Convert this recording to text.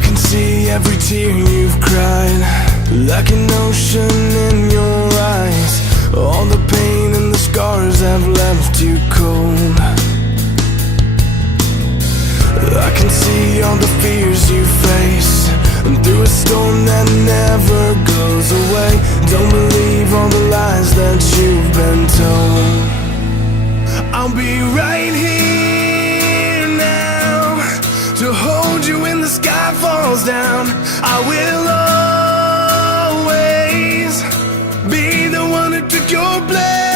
I can see every tear you've cried, like an ocean in your eyes. All the pain and the scars have left you cold. I can see all the fears you face, and through a storm that never goes away. Don't believe all the lies that you've been told. I'll be right here now to hold you when the sky falls down. I will always be the one who took your place.